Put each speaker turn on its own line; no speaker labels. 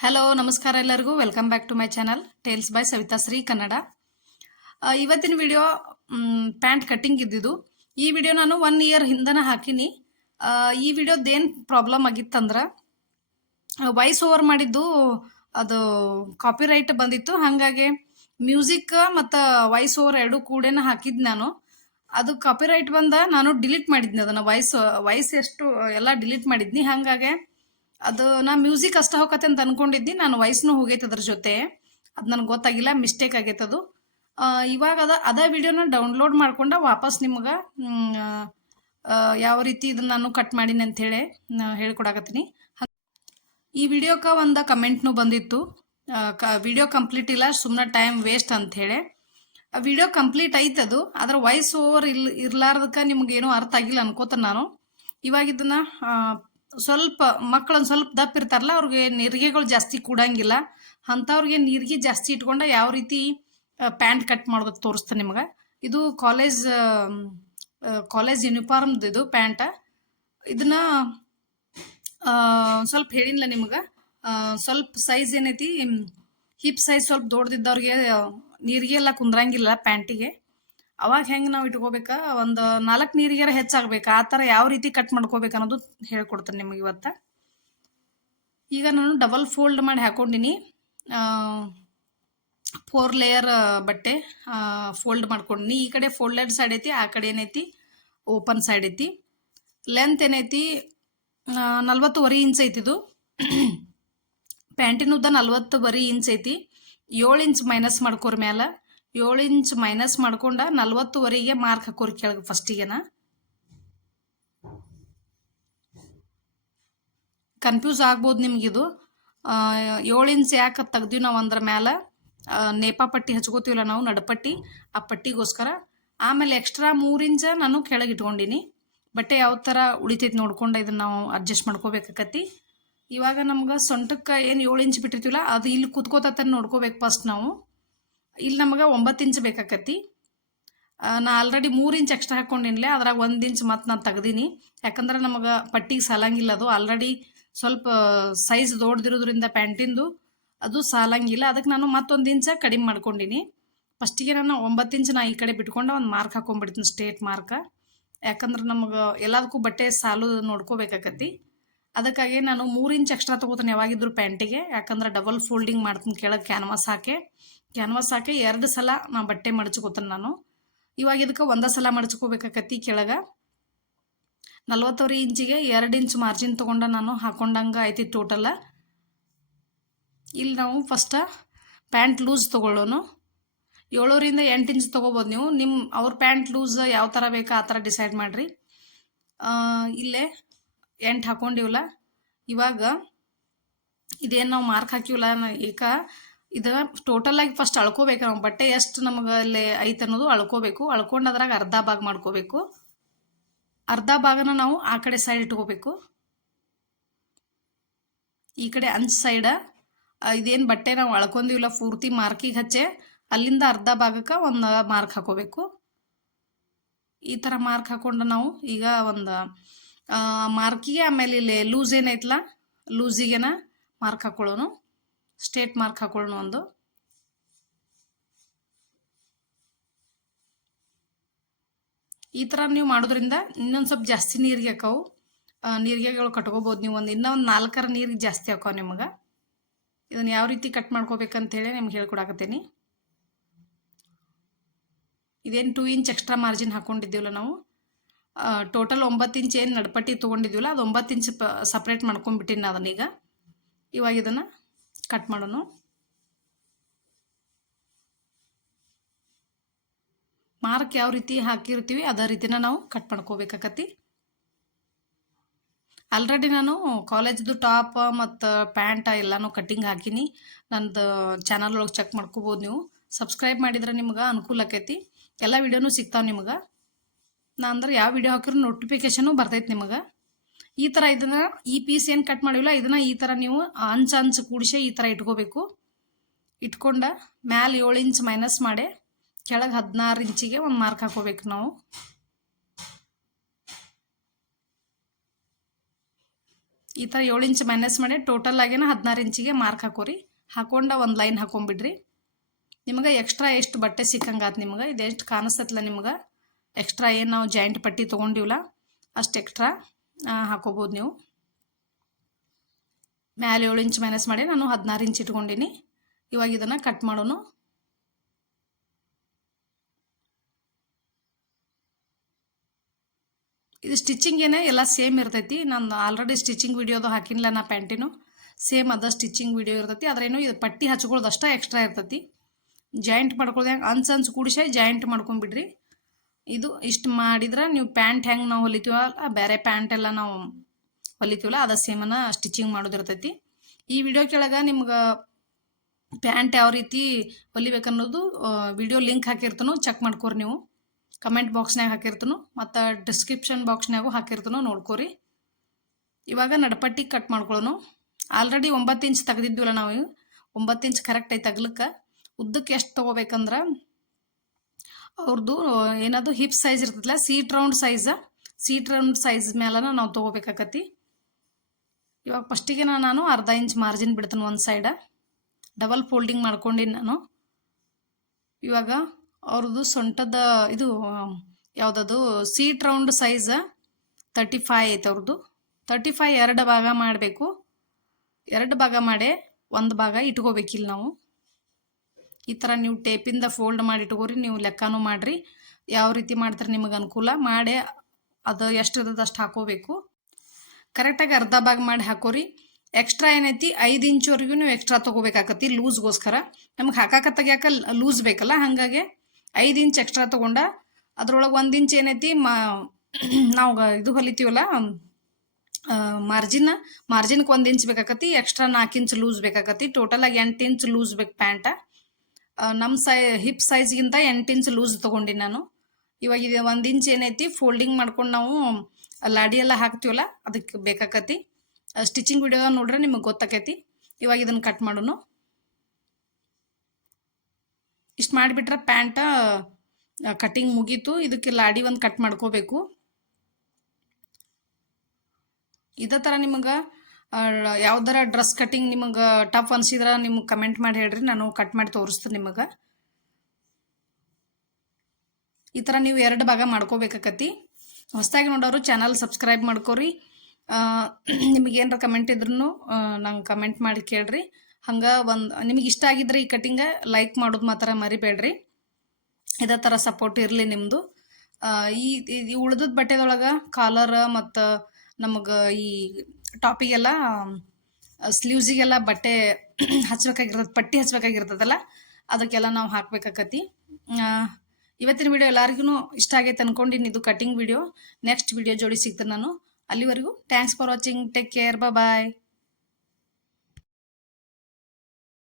Hello ನಮಸ್ಕಾರ ಎಲ್ಲರಿಗೂ. Welcome back to my channel tales by Savita Shri Kannada ಇವತ್ತಿನ video pant cutting ಇದ್ದಿದ್ದು. ಈ ವಿಡಿಯೋ ನಾನು ಒನ್ ಇಯರ್ ಹಿಂದನ ಹಾಕಿನಿ. ಈ ವಿಡಿಯೋದೇನು ಪ್ರಾಬ್ಲಮ್ ಆಗಿತ್ತಂದ್ರೆ ವಾಯ್ಸ್ ಓವರ್ ಮಾಡಿದ್ದು, ಅದು ಕಾಪಿರೈಟ್ ಬಂದಿತ್ತು. ಹಾಗಾಗಿ ಮ್ಯೂಸಿಕ್ ಮತ್ತು ವಾಯ್ಸ್ ಓವರ್ ಎರಡು ಕೂಡೇನ ಹಾಕಿದ್ದು ನಾನು. ಅದು ಕಾಪಿರೈಟ್ ಬಂದ ನಾನು ಡಿಲೀಟ್ ಮಾಡಿದ್ನಿ ಅದನ್ನು. ವಾಯ್ಸ್ ವಾಯ್ಸ್ ಎಷ್ಟು, ಎಲ್ಲ ಡಿಲೀಟ್ ಮಾಡಿದ್ನಿ. ಹಾಗಾಗಿ ಅದು ನಾ ಮ್ಯೂಸಿಕ್ ಅಷ್ಟ ಹೋಗತ್ತೆ ಅಂತ ಅನ್ಕೊಂಡಿದ್ದಿ. ನಾನು ವಾಯ್ಸ್ನು ಹೋಗೈತೆ ಅದ್ರ ಜೊತೆ. ಅದು ನನಗೆ ಗೊತ್ತಾಗಿಲ್ಲ ಮಿಸ್ಟೇಕ್ ಆಗೈತೆ ಅದು. ಆ, ಇವಾಗ ಅದ ಅದ ವಿಡಿಯೋನ ಡೌನ್ಲೋಡ್ ಮಾಡ್ಕೊಂಡ ವಾಪಸ್ ನಿಮ್ಗೆ ಯಾವ ರೀತಿ ಇದನ್ನ ನಾನು ಕಟ್ ಮಾಡೀನಿ ಅಂಥೇಳಿ ಹೇಳ್ಕೊಡಕತ್ತೀನಿ. ಈ ವಿಡಿಯೋಕ್ಕೆ ಒಂದು ಕಮೆಂಟ್ನು ಬಂದಿತ್ತು. ವಿಡಿಯೋ ಕಂಪ್ಲೀಟ್ ಇಲ್ಲ ಸುಮ್ಮನೆ ಟೈಮ್ ವೇಸ್ಟ್ ಅಂಥೇಳಿ ವಿಡಿಯೋ ಕಂಪ್ಲೀಟ್ ಐತೆ ಅದು ಅದ್ರ ವಾಯ್ಸ್ ಓವರ್ ಇಲ್ ಇರ್ಲಾರ್ದಕ್ಕೆ ನಿಮ್ಗೇನು ಅರ್ಥ ಆಗಿಲ್ಲ ಅನ್ಕೋತ ನಾನು. ಇವಾಗ ಇದನ್ನ ಸ್ವಲ್ಪ ಮಕ್ಕಳೊಂದು ಸ್ವಲ್ಪ ದಪ್ಪ ಇರ್ತಾರಲ್ಲ, ಅವ್ರಿಗೆ ನೀರಿಗೆಗಳು ಜಾಸ್ತಿ ಕೂಡಂಗಿಲ್ಲ. ಅಂಥವ್ರಿಗೆ ನೀರಿಗೆ ಜಾಸ್ತಿ ಇಟ್ಕೊಂಡ ಯಾವ ರೀತಿ ಪ್ಯಾಂಟ್ ಕಟ್ ಮಾಡೋದು ತೋರಿಸ್ತೇನೆ ನಿಮ್ಗೆ. ಇದು ಕಾಲೇಜ್ ಕಾಲೇಜ್ ಯೂನಿಫಾರ್ಮ್ದು ಇದು ಪ್ಯಾಂಟ. ಇದನ್ನ ಸ್ವಲ್ಪ ಹೇಳಿಲ್ಲ ನಿಮ್ಗೆ. ಸ್ವಲ್ಪ ಸೈಜ್ ಏನೈತಿ, ಹಿಪ್ ಸೈಜ್ ಸ್ವಲ್ಪ ದೊಡ್ಡದಿದ್ದವ್ರಿಗೆ ನೀರಿಗೆ ಎಲ್ಲ ಕುಂದ್ರಂಗಿಲ್ಲ ಪ್ಯಾಂಟಿಗೆ. ಅವಾಗ ಹೆಂಗೆ ನಾವು ಇಟ್ಕೋಬೇಕ? ಒಂದು ನಾಲ್ಕು ನೀರಿಗಾರ ಹೆಚ್ಚಾಗಬೇಕು. ಆ ಥರ ಯಾವ ರೀತಿ ಕಟ್ ಮಾಡ್ಕೋಬೇಕು ಅನ್ನೋದು ಹೇಳ್ಕೊಡ್ತೇನೆ ನಿಮಗೆ ಇವತ್ತು. ಈಗ ನಾನು ಡಬಲ್ ಫೋಲ್ಡ್ ಮಾಡಿ ಹಾಕೊಂಡಿನಿ. ಫೋರ್ ಲೇಯರ್ ಬಟ್ಟೆ ಫೋಲ್ಡ್ ಮಾಡ್ಕೊಂಡಿನಿ. ಈ ಕಡೆ ಫೋಲ್ಡೆಡ್ ಸೈಡ್ ಐತಿ, ಆ ಕಡೆ ಏನೈತಿ? ಓಪನ್ ಸೈಡ್ ಐತಿ. ಲೆಂತ್ ಏನೈತಿ? ನಲ್ವತ್ತುವರೆ ಇಂಚ್ ಐತಿ ಇದು. ಪ್ಯಾಂಟಿನ ಉದ್ದ ನಲ್ವತ್ತುವರೆ ಇಂಚ್ ಐತಿ. ಏಳು ಇಂಚ್ ಮೈನಸ್ ಮಾಡ್ಕೋರ್ ಮ್ಯಾಲ. ಏಳು ಇಂಚ್ ಮೈನಸ್ ಮಾಡ್ಕೊಂಡ ನಲ್ವತ್ತುವರೆಗೆ ಮಾರ್ಕ್ ಹಾಕೋರಿ ಕೆಳಗೆ ಫಸ್ಟಿಗೆನ ಕನ್ಫ್ಯೂಸ್ ಆಗ್ಬೋದು ನಿಮಗಿದು. ಏಳು ಇಂಚ್ ಯಾಕೆ ತೆಗ್ದೀವಿ ನಾವು ಅಂದ್ರ ಮ್ಯಾಲ ನೇಪ ಪಟ್ಟಿ ಹಚ್ಕೋತೀವಲ್ಲ ನಾವು ನಡಪಟ್ಟಿ, ಆ ಪಟ್ಟಿಗೋಸ್ಕರ. ಆಮೇಲೆ ಎಕ್ಸ್ಟ್ರಾ ಮೂರು ಇಂಚ ನಾನು ಕೆಳಗೆ ಇಟ್ಕೊಂಡಿನಿ. ಬಟ್ಟೆ ಯಾವ ಥರ ಉಳಿತೈತಿ ನೋಡ್ಕೊಂಡು ಇದನ್ನು ನಾವು ಅಡ್ಜಸ್ಟ್ ಮಾಡ್ಕೋಬೇಕಾಕತಿ ಇವಾಗ ನಮ್ಗೆ ಸೊಂಟಕ್ಕೆ ಏನು ಏಳು ಇಂಚ್ ಬಿಟ್ಟಿರ್ತೀವಲ್ಲ, ಅದು ಇಲ್ಲಿ ಕುತ್ಕೋತ ನೋಡ್ಕೋಬೇಕು ಫಸ್ಟ್ ನಾವು. ಇಲ್ಲಿ ನಮಗೆ ಒಂಬತ್ತು ಇಂಚ್ ಬೇಕಾಕತಿ ನಾ ಆಲ್ರೆಡಿ ಮೂರು ಇಂಚ್ ಎಕ್ಸ್ಟ್ರಾ ಹಾಕ್ಕೊಂಡಿನ್ಲೆ ಅದ್ರಾಗ ಒಂದು ಇಂಚ್ ಮತ್ತೆ ನಾನು ತೆಗ್ದೀನಿ. ಯಾಕಂದ್ರೆ ನಮಗೆ ಪಟ್ಟಿಗೆ ಸಾಲಂಗಿಲ್ಲ ಅದು. ಆಲ್ರೆಡಿ ಸ್ವಲ್ಪ ಸೈಜ್ ದೊಡ್ಡದಿರೋದ್ರಿಂದ ಪ್ಯಾಂಟಿಂದು ಅದು ಸಾಲಂಗಿಲ್ಲ. ಅದಕ್ಕೆ ನಾನು ಮತ್ತೊಂದು ಇಂಚ ಕಡಿಮೆ ಮಾಡ್ಕೊಂಡಿನಿ. ಫಸ್ಟಿಗೆ ನಾನು ಒಂಬತ್ತು ಇಂಚ್ ನಾ ಈ ಕಡೆ ಬಿಟ್ಕೊಂಡು ಒಂದು ಮಾರ್ಕ್ ಹಾಕೊಂಡ್ಬಿಡ್ತೀನಿ ಸ್ಟೇಟ್ ಮಾರ್ಕ ಯಾಕಂದ್ರೆ ನಮಗೆ ಎಲ್ಲದಕ್ಕೂ ಬಟ್ಟೆ ಸಾಲು ನೋಡ್ಕೋಬೇಕಾಕತಿ ಅದಕ್ಕಾಗಿ ನಾನು ಮೂರು ಇಂಚ್ ಎಕ್ಸ್ಟ್ರಾ ತೊಗೋತೀನಿ ಯಾವಾಗಿದ್ರು ಪ್ಯಾಂಟಿಗೆ ಯಾಕಂದ್ರೆ ಡಬಲ್ ಫೋಲ್ಡಿಂಗ್ ಮಾಡ್ತೀನಿ ಕೆಳಗೆ ಕ್ಯಾನ್ವಾಸ್ ಹಾಕಿ. ಕ್ಯಾನ್ವಾಸ್ ಹಾಕಿ ಎರಡು ಸಲ ನಾ ಬಟ್ಟೆ ಮಡಚ್ಕೋತೀನಿ ನಾನು. ಇವಾಗ ಇದಕ್ಕೆ ಒಂದೇ ಸಲ ಮಡಚ್ಕೋಬೇಕಾಕತಿ ಕೆಳಗೆ. ನಲ್ವತ್ತವರೆ ಇಂಚಿಗೆ ಎರಡು ಇಂಚ್ ಮಾರ್ಜಿನ್ ತೊಗೊಂಡ ನಾನು ಹಾಕೊಂಡಂಗೆ ಐತಿ ಟೋಟಲ ಇಲ್ಲಿ ನಾವು ಫಸ್ಟ ಪ್ಯಾಂಟ್ ಲೂಸ್ ತೊಗೊಳ್ಳೋನು. ಏಳೂರಿಂದ ಎಂಟು ಇಂಚ್ ತೊಗೋಬೋದು ನೀವು. ನಿಮ್ಮ ಅವ್ರ ಪ್ಯಾಂಟ್ ಲೂಸ್ ಯಾವ ಥರ ಬೇಕಾ ಆ ಥರ ಡಿಸೈಡ್ ಮಾಡಿರಿ. ಇಲ್ಲೇ ಎಂಟು ಹಾಕೊಂಡಿವಲ್ಲ ಇವಾಗ ಇದೇನು ನಾವು ಮಾರ್ಕ್ ಹಾಕಿವಲ್ಲ ಈಗ ಇದು ಟೋಟಲ್ ಆಗಿ ಫಸ್ಟ್ ಅಳ್ಕೋಬೇಕು ನಾವು. ಬಟ್ಟೆ ಎಷ್ಟು ನಮಗೆ ಅಲ್ಲಿ ಐತೆ ಅನ್ನೋದು ಅಳ್ಕೋಬೇಕು. ಅಳ್ಕೊಂಡು ಅದ್ರಾಗ ಅರ್ಧ ಭಾಗ ಮಾಡ್ಕೋಬೇಕು. ಅರ್ಧ ಭಾಗನ ನಾವು ಆ ಕಡೆ ಸೈಡ್ ಇಟ್ಕೋಬೇಕು. ಈ ಕಡೆ ಅಂಚ್ ಸೈಡ ಇದೇನು ಬಟ್ಟೆ ನಾವು ಅಳ್ಕೊಂಡಿವಲ್ಲ ಪೂರ್ತಿ ಮಾರ್ಕಿಗೆ ಹಚ್ಚೆ, ಅಲ್ಲಿಂದ ಅರ್ಧ ಭಾಗಕ್ಕೆ ಒಂದು ಮಾರ್ಕ್ ಹಾಕೋಬೇಕು. ಈ ಥರ ಮಾರ್ಕ್ ಹಾಕೊಂಡು ನಾವು ಈಗ ಒಂದು ಮಾರ್ಕಿಗೆ ಆಮೇಲೆ ಇಲ್ಲಿ ಲೂಸ್ ಏನೈತಲ್ಲ ಲೂಸಿಗೆನ ಮಾರ್ಕ್ ಹಾಕೊಳ್ಳೋನು. ಸ್ಟೇಟ್ ಮಾರ್ಕ್ ಹಾಕೊಳ್ಳೋಣ ಒಂದು. ಈ ಥರ ನೀವು ಮಾಡೋದ್ರಿಂದ ಇನ್ನೊಂದು ಸ್ವಲ್ಪ ಜಾಸ್ತಿ ನೀರಿಗೆ ಹಾಕವು. ನೀರಿಗೆಗಳು ಕಟ್ಕೋಬೋದು ನೀವು ಒಂದು ಇನ್ನೂ ಒಂದು ನಾಲ್ಕರ ನೀರಿಗೆ ಜಾಸ್ತಿ ಹಾಕೋ ನಿಮಗೆ. ಇದನ್ನು ಯಾವ ರೀತಿ ಕಟ್ ಮಾಡ್ಕೋಬೇಕಂತೇಳಿ ನಿಮ್ಗೆ ಹೇಳ್ಕೊಡಕತ್ತೀನಿ. ಇದೇನು ಟೂ ಇಂಚ್ ಎಕ್ಸ್ಟ್ರಾ ಮಾರ್ಜಿನ್ ಹಾಕ್ಕೊಂಡಿದ್ದೀವಲ್ಲ ನಾವು. ಟೋಟಲ್ ಒಂಬತ್ತು ಇಂಚ್ ಏನು ನಡ್ಪಟ್ಟಿ ತೊಗೊಂಡಿದ್ದೀವಲ್ಲ ಅದು ಒಂಬತ್ತು ಇಂಚ್ ಪ ಸಪ್ರೇಟ್ ಮಾಡ್ಕೊಂಡ್ಬಿಟ್ಟಿನಿ ಅದನ್ನೀಗ. ಇವಾಗ ಇದನ್ನು ಕಟ್ ಮಾಡೋಣ. ಮಾರ್ಕ್ ಯಾವ ರೀತಿ ಹಾಕಿರ್ತೀವಿ, ಅದೇ ರೀತಿನ ನಾವು ಕಟ್ ಮಾಡ್ಕೋಬೇಕಾಕತಿ ಆಲ್ರೆಡಿ ನಾನು ಕಾಲೇಜ್ದು ಟಾಪ್ ಮತ್ತು ಪ್ಯಾಂಟ ಎಲ್ಲನೂ ಕಟ್ಟಿಂಗ್ ಹಾಕಿನಿ. ನಂದು ಚಾನಲ್ ಒಳಗೆ ಚೆಕ್ ಮಾಡ್ಕೋಬೋದು ನೀವು. ಸಬ್ಸ್ಕ್ರೈಬ್ ಮಾಡಿದ್ರೆ ನಿಮ್ಗೆ ಅನುಕೂಲ ಆಕೈತಿ. ಎಲ್ಲ ವಿಡಿಯೋನೂ ಸಿಗ್ತಾವೆ ನಿಮ್ಗೆ. ನಾ ಅಂದ್ರೆ ಯಾವ ವಿಡಿಯೋ ಹಾಕಿರೋ ನೋಟಿಫಿಕೇಶನು ಬರ್ತೈತೆ ನಿಮಗೆ. ಈ ಥರ ಇದನ್ನ ಈ ಪೀಸ್ ಏನು ಕಟ್ ಮಾಡಿಲ್ಲ, ಇದನ್ನ ಈ ಥರ ನೀವು ಅಂಚ ಅಂಚು ಕೂಡಿಸಿ ಈ ಥರ ಇಟ್ಕೋಬೇಕು. ಇಟ್ಕೊಂಡ ಮ್ಯಾಲೆ ಏಳು ಇಂಚ್ ಮೈನಸ್ ಮಾಡಿ ಕೆಳಗೆ ಹದಿನಾರು ಇಂಚಿಗೆ ಒಂದು ಮಾರ್ಕ್ ಹಾಕೋಬೇಕು ನಾವು. ಈ ಥರ ಏಳು ಇಂಚ್ ಮೈನಸ್ ಮಾಡಿ ಟೋಟಲ್ ಆಗಿನ ಹದಿನಾರು ಇಂಚಿಗೆ ಮಾರ್ಕ್ ಹಾಕೋರಿ. ಹಾಕೊಂಡ ಒಂದು ಲೈನ್ ಹಾಕೊಂಬಿಡ್ರಿ. ನಿಮಗೆ ಎಕ್ಸ್ಟ್ರಾ ಎಷ್ಟು ಬಟ್ಟೆ ಸಿಕ್ಕಂಗಾತ್ ನಿಮ್ಗೆ, ಇದೆಷ್ಟು ಕಾಣಿಸ್ತಲ್ಲ ನಿಮ್ಗೆ? ಎಕ್ಸ್ಟ್ರಾ ಏನು ನಾವು ಜಾಯಿಂಟ್ ಪಟ್ಟಿ ತೊಗೊಂಡಿವಲ್ಲ, ಅಷ್ಟು ಎಕ್ಸ್ಟ್ರಾ ಹಾಕೋಬೋದು ನೀವು. ಮ್ಯಾಲೆ ಏಳು ಇಂಚ್ ಮೈನಸ್ ಮಾಡಿ ನಾನು ಹದಿನಾರು ಇಂಚ್ ಇಟ್ಕೊಂಡಿನಿ. ಇವಾಗ ಇದನ್ನು ಕಟ್ ಮಾಡೋಣ ಇದು ಸ್ಟಿಚಿಂಗ್ ಏನೇ, ಎಲ್ಲ ಸೇಮ್ ಇರ್ತೈತಿ. ನಾನು ಆಲ್ರೆಡಿ ಸ್ಟಿಚಿಂಗ್ ವಿಡಿಯೋದು ಹಾಕಿಲ್ಲ ನಾ ಪ್ಯಾಂಟಿನೂ. ಸೇಮ್ ಅದ ಸ್ಟಿಚಿಂಗ್ ವಿಡಿಯೋ ಇರ್ತೈತಿ. ಅದ್ರೇನು ಇದು ಪಟ್ಟಿ ಹಚ್ಕೊಳ್ಳೋದು ಅಷ್ಟೇ ಎಕ್ಸ್ಟ್ರಾ ಇರ್ತೈತಿ. ಜಾಯಿಂಟ್ ಮಾಡ್ಕೊಳ್ದಂಗೆ ಹೆಂಗೆ, ಅನ್ಸ್ ಅನ್ಸ್ ಕೂಡಿಸಿ ಜಾಯಿಂಟ್ ಮಾಡ್ಕೊಂಬಿಡ್ರಿ ಇದು ಇಷ್ಟು ಮಾಡಿದ್ರೆ ನೀವು ಪ್ಯಾಂಟ್ ಹೆಂಗೆ ನಾವು ಹೊಲಿತೀವಲ್ಲ ಬೇರೆ ಪ್ಯಾಂಟ್ ಎಲ್ಲ ನಾವು ಹೊಲಿತೀವಲ್ಲ, ಅದ ಸೇಮನ ಸ್ಟಿಚಿಂಗ್ ಮಾಡೋದಿರ್ತೈತಿ ಈ ವಿಡಿಯೋ ಕೆಳಗೆ ನಿಮ್ಗೆ ಪ್ಯಾಂಟ್ ಯಾವ ರೀತಿ ಹೊಲಿಬೇಕನ್ನೋದು ವಿಡಿಯೋ ಲಿಂಕ್ ಹಾಕಿರ್ತನು ಚೆಕ್ ಮಾಡ್ಕೋರಿ ನೀವು. ಕಮೆಂಟ್ ಬಾಕ್ಸ್ನಾಗ ಹಾಕಿರ್ತನು, ಮತ್ತು ಡಿಸ್ಕ್ರಿಪ್ಷನ್ ಬಾಕ್ಸ್ನಾಗೂ ಹಾಕಿರ್ತನು, ನೋಡ್ಕೋರಿ. ಇವಾಗ ನಡಪಟ್ಟಿ ಕಟ್ ಮಾಡ್ಕೊಳ್ಳೋನು ಆಲ್ರೆಡಿ ಒಂಬತ್ತು ಇಂಚ್ ತೆಗ್ದಿದ್ವಲ್ಲ ನಾವು ಒಂಬತ್ತು ಇಂಚ್ ಕರೆಕ್ಟ್ ಐತೆ ತಗ್ಲಕ್ಕೆ. ಉದ್ದಕ್ಕೆ ಎಷ್ಟು ತೊಗೋಬೇಕಂದ್ರೆ ಅವ್ರದ್ದು ಏನದು ಹಿಪ್ ಸೈಜ್ ಇರ್ತದಲ್ಲ seat round size seat round size ಮೇಲನ ನಾವು ತೊಗೋಬೇಕಾಕತಿ ಇವಾಗ ಫಸ್ಟಿಗೆ ನಾನು ಅರ್ಧ ಇಂಚ್ ಮಾರ್ಜಿನ್ ಬಿಡ್ತೀನಿ ಒಂದು ಸೈಡ ಡಬಲ್ ಫೋಲ್ಡಿಂಗ್ ಮಾಡ್ಕೊಂಡಿನಿ ನಾನು. ಇವಾಗ ಅವ್ರದ್ದು ಸೊಂಟದ, ಇದು ಯಾವುದದು seat round size thirty five ಐತೆ ಅವ್ರದ್ದು ತರ್ಟಿ ಫೈವ್ ಎರಡು ಭಾಗ ಮಾಡಬೇಕು. ಎರಡು ಭಾಗ ಮಾಡಿ ಒಂದು ಭಾಗ ಇಟ್ಕೋಬೇಕಿಲ್ಲ ನಾವು. ಈ ಥರ ನೀವು ಟೇಪಿಂದ ಫೋಲ್ಡ್ ಮಾಡಿ ಇಟ್ಕೋರಿ, ನೀವು ಲೆಕ್ಕನೂ ಮಾಡಿರಿ. ಯಾವ ರೀತಿ ಮಾಡ್ತಾರೆ ನಿಮಗೆ ಅನುಕೂಲ, ಮಾಡಿ ಅದು ಎಷ್ಟು ಇರ್ತದೆ ಅಷ್ಟು ಹಾಕೋಬೇಕು. ಕರೆಕ್ಟಾಗಿ ಅರ್ಧ ಭಾಗ ಮಾಡಿ ಹಾಕೋರಿ. ಎಕ್ಸ್ಟ್ರಾ ಏನೈತಿ, ಐದು ಇಂಚುವರೆಗೂ ನೀವು ಎಕ್ಸ್ಟ್ರಾ ತೊಗೋಬೇಕಾಕತಿ ಲೂಸ್ಗೋಸ್ಕರ. ನಮ್ಗೆ ಹಾಕಾಕ ಯಾಕೆ ಲೂಸ್ ಬೇಕಲ್ಲ ಹಾಗಾಗಿ ಐದು ಇಂಚ್ ಎಕ್ಸ್ಟ್ರಾ ತೊಗೊಂಡ, ಅದ್ರೊಳಗೆ ಒಂದು ಇಂಚ್ ಏನೈತಿ ಮಾ, ನಾವು ಇದು ಹೊಲಿತೀವಲ್ಲ ಮಾರ್ಜಿನ್. ಮಾರ್ಜಿನ್ಗೆ ಒಂದು ಇಂಚ್ ಬೇಕಾಕತಿ ಎಕ್ಸ್ಟ್ರಾ ನಾಲ್ಕು ಇಂಚ್ ಲೂಸ್ ಬೇಕಾಕತಿ ಟೋಟಲಾಗಿ ಎಂಟು ಇಂಚ್ ಲೂಸ್ ಬೇಕು ಪ್ಯಾಂಟ. ನಮ್ಮ ಸೈ, ಹಿಪ್ ಸೈಜ್ಗಿಂತ ಎಂಟು ಇಂಚ್ ಲೂಸ್ ತೊಗೊಂಡಿನಿ ನಾನು. ಇವಾಗ ಇದು ಒಂದು ಇಂಚ್ ಏನೈತಿ, ಫೋಲ್ಡಿಂಗ್ ಮಾಡ್ಕೊಂಡು ನಾವು ಲಾಡಿ ಎಲ್ಲ ಹಾಕ್ತೀವಲ್ಲ, ಅದಕ್ಕೆ ಬೇಕಾಕತಿ. ಸ್ಟಿಚಿಂಗ್ ವಿಡಿಯೋ ನೋಡ್ರೆ ನಿಮಗೆ ಗೊತ್ತಾಕೈತಿ. ಇವಾಗ ಇದನ್ನು ಕಟ್ ಮಾಡೋನು. ಇಷ್ಟು ಮಾಡಿಬಿಟ್ರೆ ಪ್ಯಾಂಟ ಕಟಿಂಗ್ ಮುಗೀತು. ಇದಕ್ಕೆ ಲಾಡಿ ಒಂದು ಕಟ್ ಮಾಡ್ಕೋಬೇಕು. ಇದೇ ಥರ ನಿಮಗೆ ಯಾವ್ದಾರ ಡ್ರೆಸ್ ಕಟಿಂಗ್ ನಿಮಗೆ ಟಫ್ ಅನ್ಸಿದ್ರೆ ನಿಮ್ಗೆ ಕಮೆಂಟ್ ಮಾಡಿ ಹೇಳ್ರಿ, ನಾನು ಕಟ್ ಮಾಡಿ ತೋರಿಸ್ತೀನಿ ನಿಮಗೆ. ಈ ಥರ ನೀವು ಎರಡು ಭಾಗ ಮಾಡ್ಕೋಬೇಕಾಕತಿ ಹೊಸದಾಗಿ ನೋಡೋರು ಚಾನಲ್ ಸಬ್ಸ್ಕ್ರೈಬ್ ಮಾಡ್ಕೋರಿ. ನಿಮಗೆ ಏನಾರ ಕಮೆಂಟ್ ಇದ್ರೂ ನಂಗೆ ಕಮೆಂಟ್ ಮಾಡಿ ಕೇಳ್ರಿ. ಹಂಗೆ ಒಂದು, ನಿಮಗೆ ಇಷ್ಟ ಆಗಿದ್ರೆ ಈ ಕಟಿಂಗ ಲೈಕ್ ಮಾಡೋದು ಮಾತ್ರ ಮರಿಬೇಡ್ರಿ. ಇದೇ ಥರ ಸಪೋರ್ಟ್ ಇರಲಿ ನಿಮ್ಮದು ಈ ಉಳ್ದದ ಬಟ್ಟೆದೊಳಗೆ ಕಾಲರ್ ಮತ್ತು ನಮಗೆ ಈ ಟಾಪಿಗೆಲ್ಲ ಸ್ಲೀವ್ಸಿಗೆಲ್ಲ ಬಟ್ಟೆ ಹಚ್ಬೇಕಾಗಿರ್ತದೆ, ಪಟ್ಟಿ ಹಚ್ಬೇಕಾಗಿರ್ತದಲ್ಲ, ಅದಕ್ಕೆಲ್ಲ ನಾವು ಹಾಕ್ಬೇಕಾಕತಿ. ಇವತ್ತಿನ ವಿಡಿಯೋ ಎಲ್ಲರಿಗೂ ಇಷ್ಟ ಆಗೈತೆ ಅಂದ್ಕೊಂಡಿನಿ ಇದು ಕಟಿಂಗ್ ವಿಡಿಯೋ ನೆಕ್ಸ್ಟ್ ವಿಡಿಯೋ ಜೋಡಿ ಸಿಗ್ತೇನೆ ನಾನು. ಅಲ್ಲಿವರೆಗೂ thanks for watching take care bye